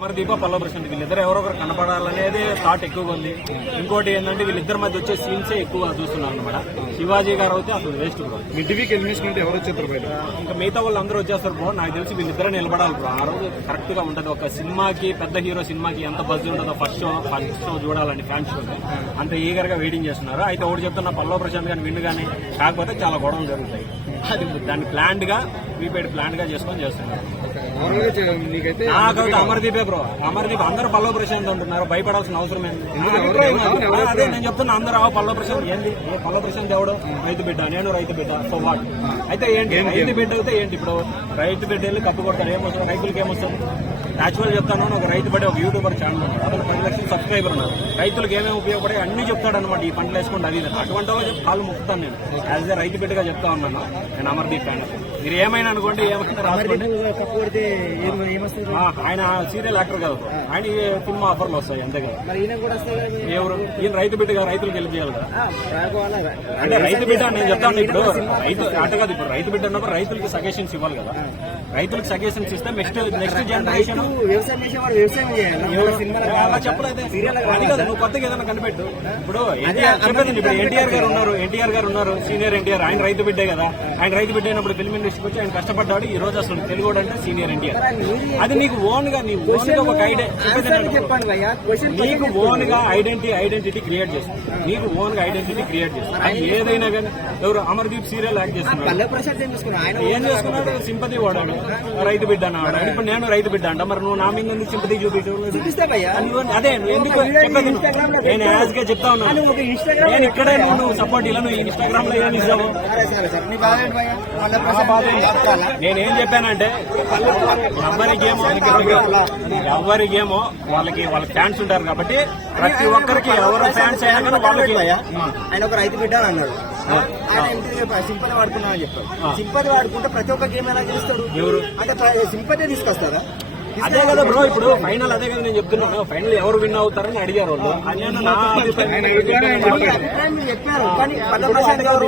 అమర్దీప పల్లవ ప్రశాంత్. వీళ్ళిద్దరు ఎవరో ఒకరు కనపడాలనేది థాట్ ఎక్కువగా ఉంది. ఇంకోటి ఏంటంటే వీళ్ళిద్దరి మధ్య వచ్చే సీన్సే ఎక్కువ చూస్తున్నారు అనమాట శివాజీ గారు అయితే అసలు waste bro mid week elimination అంటే ఎవరు బయట? ఇంకా మిగతా వాళ్ళు అందరూ వచ్చేస్తారు బ్రో నాకు తెలిసి వీళ్ళిద్దరే నిలబడాలి బ్రో ఆ రోజు కరెక్ట్గా ఉంటది. ఒక సినిమాకి పెద్ద హీరో సినిమాకి ఎంత బజ్ ఉంటుందో ఫస్ట్ షో ఫస్ట్ షో చూడాలని ఫ్యాన్స్ షో అంత ఈగర్గా వెయిటింగ్ చేస్తున్నారు. అయితే ఒకటి చెప్తున్నా పల్లవ ప్రశాంత్ గాని విన్ను కానీ కాకపోతే చాలా గొడవలు జరుగుతాయి. అది దాన్ని ప్లాన్డ్గా ప్రీపెయిడ్ ప్లాన్డ్గా చేసుకొని చేస్తున్నారు. నీకైతే అమర్దీపే బ్రో అమర్దీప్ అందరూ పల్లవ ప్రశాంత్ అంటున్నారు భయపడాల్సిన అవసరం ఏంది? అదే నేను చెప్తున్నా అందరూ ఆ పల్లవ ప్రశాంత్ ఏంది? పల్లవ ప్రశాంత్ ఎవడు? రైతు బిడ్డ నేను రైతు బిడ్డ సో వాట్ అయితే ఏంటి? రైతు బిడ్డ అయితే ఏంటి ఇప్పుడు? రైతు బిడ్డ వెళ్ళి కప్పు కొడతారు ఏమొస్తుంది రైతులకి ఏమొస్తుంది యాక్చువల్ చెప్తాను ఒక రైతు బిడ్డ ఒక యూట్యూబర్ ఛానల్ అతను పది లక్షల సబ్స్క్రైబర్ ఉన్నారు రైతులకు ఏమేమి ఉపయోగపడే అన్ని చెప్తాడు అనమాట ఈ పంటలు వేసుకోండి అది. అటువంటి వాళ్ళు కాళ్ళు మొక్కుతాను నేను. యాజ్ ఏ రైతు బిడ్డగా చెప్తా ఉన్నాను. నేను అమర్దీప్ ఫ్యాన్ మీరు ఏమైనా అనుకోండి ఆయన సీరియల్ యాక్టర్ కాదు. ఆయన సినిమా ఆఫర్లు వస్తాయి అంతే కదా. ఎవరు ఈయన రైతు బిడ్డగా రైతులకు గెలిపి చేయాలి కదా. అంటే రైతు బిడ్డ నేను చెప్తాను ఇప్పుడు. రైతు అటు కాదు ఇప్పుడు రైతు బిడ్డ ఉన్నప్పుడు రైతులకి సజెషన్స్ ఇవ్వాలి కదా. రైతులకు సజెషన్స్ ఇస్తే నెక్స్ట్ నెక్స్ట్ జనరేషన్ వ్యవసాయం చేసేవాడు వ్యవసాయం చేయాలి. నువ్వు కొత్తగా ఏదైనా కనిపెట్టు. ఇప్పుడు ఎన్టీఆర్ ఇప్పుడు ఎన్టీఆర్ గారు ఉన్నారు ఎన్టీఆర్ గారు ఉన్నారు సీనియర్ ఎన్టీఆర్ ఆయన రైతు బిడ్డే కదా. ఆయన రైతు బిడ్డ అయినప్పుడు ఫిల్మ్ ఇండస్ట్రీకి వచ్చి ఆయన కష్టపడ్డాడు. ఈ రోజు అసలు తెలుగు అంటే సీనియర్ ఎన్టీఆర్. అది నీకు ఓన్గా నీ ఓన్గా ఒక నీకు ఓన్గా ఐడెంటిటీ ఐడెంటిటీ క్రియేట్ చేస్తుంది నీకు ఓన్గా ఐడెంటిటీ క్రియేట్ చేస్తుంది ఏదైనా కానీ ఎవరు అమర్దీప్ సీరియల్ యాక్ట్ చేస్తున్నాడు. ఏం చేసుకున్నాడు ఆయన ఏం చేసుకున్నాడు సింపతి వాడాడు. రైతు బిడ్డ అన్నాడు. ఇప్పుడు నేను రైతు బిడ్డ అంట. మరి నువ్వు నా మీద ఎందుకు సింపతి చూపించు చూపిస్తే భయ్యా. నువ్వు- అదే నువ్వు ఎందుకు. నేను యాజ్గా చెప్తా ఉన్నాను. నేను ఇక్కడే నువ్వు నువ్వు సపోర్ట్ ఇలా నువ్వు ఇన్స్టాగ్రామ్లో ఏం ఇస్తావు? నేనేం చెప్పానంటే ఎవరికేమో ఎవరికేమో వాళ్ళకి వాళ్ళ ఫ్యాన్స్ ఉంటారు కాబట్టి ప్రతి ఒక్కరికి ఎవరు ఫ్యాన్స్ అయినా కానీ వాళ్ళకి ఆయన ఒక రైతు బిడ్డ అని అన్నాడు. సింపతి వాడుకున్నా అని చెప్పాడు సింపతి వాడుకుంటే ప్రతి ఒక్క గేమ్ ఎలా గెలుస్తాడు? ఎవరు? అంటే సింపతి తీసుకొస్తారా? అదే కదా బ్రో ఇప్పుడు ఫైనల్ అదే కదా నేను చెప్తున్నాను. ఫైనల్ ఎవరు విన్ అవుతారని అడిగారు వాళ్ళు. నేను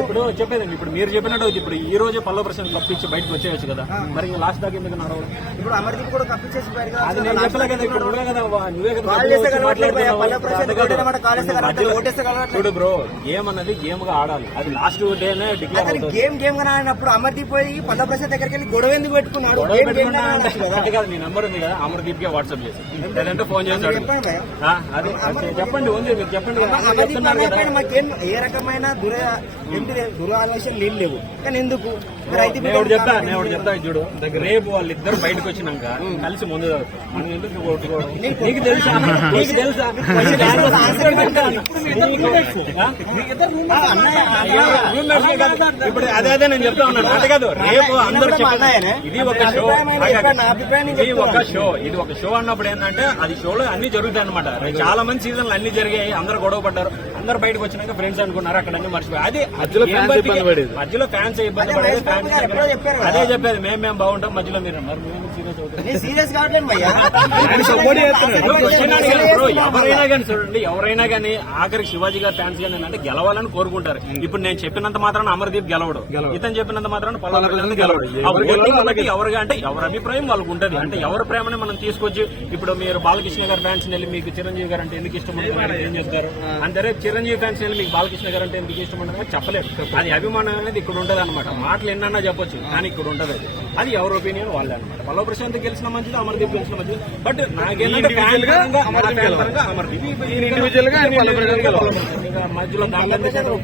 ఇప్పుడు చెప్పేదండి. ఇప్పుడు మీరు చెప్పినట్టు ఇప్పుడు ఈ రోజే పల్లవ ప్రశాంత్ తప్పించి బయటకు వచ్చేయచ్చు కదా. మరి లాస్ట్ దాకా ఎందుకు నడవదు ఇప్పుడు అమర్దీప్ కూడా కదా. అది నేను చెప్పలే కదా ఇప్పుడు. నువ్వే కదా నువ్వే కదా. చూడు బ్రో గేమ్ అన్నది గేమ్గా ఆడాలి. అది లాస్ట్ డేనే డిక్లేర్ అవుతుంది. గేమ్ గేమ్గా ఆడినప్పుడు అమర్దీప్ పోయి పల్లె ప్రసాద్ దగ్గరికి వెళ్ళి గొడవ ఎందుకు పెట్టుకున్నాడు? గొడవ గేమ్ గేమ్ పెట్టుకున్నా గా అంటే ఆడొచ్చు కదా. అంటే కాదు నీ నంబర్ ఉంది కదా అమర్దీప్కి వాట్సాప్ చేసి లేదంటే ఫోన్ చేశాడు అది చెప్పండి ఉంది మీరు చెప్పండి ఏ రకమైన దుర దురాలోచన నీళ్ళు లేవు కానీ ఎందుకు నేను చెప్తా నేను చెప్తా చూడు రేపు వాళ్ళిద్దరు బయటకు వచ్చినాక కలిసి ముందు. మనం ఎందుకు? నీకు తెలుసా నీకు తెలుసా. ఇప్పుడు అదే అదే నేను చెప్తా ఉన్నాను అదే కాదు రేపు అందరూ. ఇది ఒక షో ఇది ఒక. షో ఇది ఒక షో అన్నప్పుడు ఏంటంటే అది షోలో అన్ని జరుగుతాయి అనమాట చాలా మంది సీజన్లు అన్ని జరిగాయి అందరు గొడవ పడ్డారు. అందరు బయటకు వచ్చినాక ఫ్రెండ్స్ అనుకున్నారు అక్కడ మర్చిపోయి. అది మధ్యలో ఫ్యాన్స్ ఇబ్బంది అదే పడేది? ఫ్యాన్స్. అదే చెప్పేది. మేము మేము బాగుంటాం మధ్యలో మీరు మేము సీరియస్ అవుతాం సీరియస్ ఎవరైనా కానీ చూడండి ఎవరైనా కానీ ఆఖరికి శివాజీ గారి ఫ్యాన్స్ కానీ అంటే గెలవాలని కోరుకుంటారు. ఇప్పుడు నేను చెప్పినంత మాత్రాన అమర్దీప్ గెలవడు. ఇతను చెప్పినంత మాత్రాన గెలవడు. ఆ ఎవరు గెలవాలో బట్టి ఎవరుగా అంటే ఎవరి అభిప్రాయం వాళ్ళకు ఉంటది. అంటే ఎవరి ప్రేమని మనం తీసుకొచ్చి ఇప్పుడు మీరు బాలకృష్ణ గారి ఫ్యాన్స్ వెళ్ళి మీకు చిరంజీవి గారు అంటే ఎందుకు ఇష్టం ఏం చెప్తారు అంటే చిరంజీవి ఫ్యాన్స్ వెళ్ళి మీకు బాలకృష్ణ గారు అంటే ఎందుకు ఇష్టం ఉంటుంది చెప్పలేదు అది అభిమానం అనేది ఇక్కడ ఉంటది అనమాట మాటలు ఎన్నన్నా చెప్పొచ్చు కానీ ఇక్కడ ఉంటది అది. అది ఎవరి ఒపీనియన్ వాళ్ళే అనమాట పల్లవ ప్రశాంత్ గెలిచిన మంచిది అమర్దీప్ గెలిచిన మంచిది. బట్ నాకేంటంటే. మధ్యలో దాంట్లో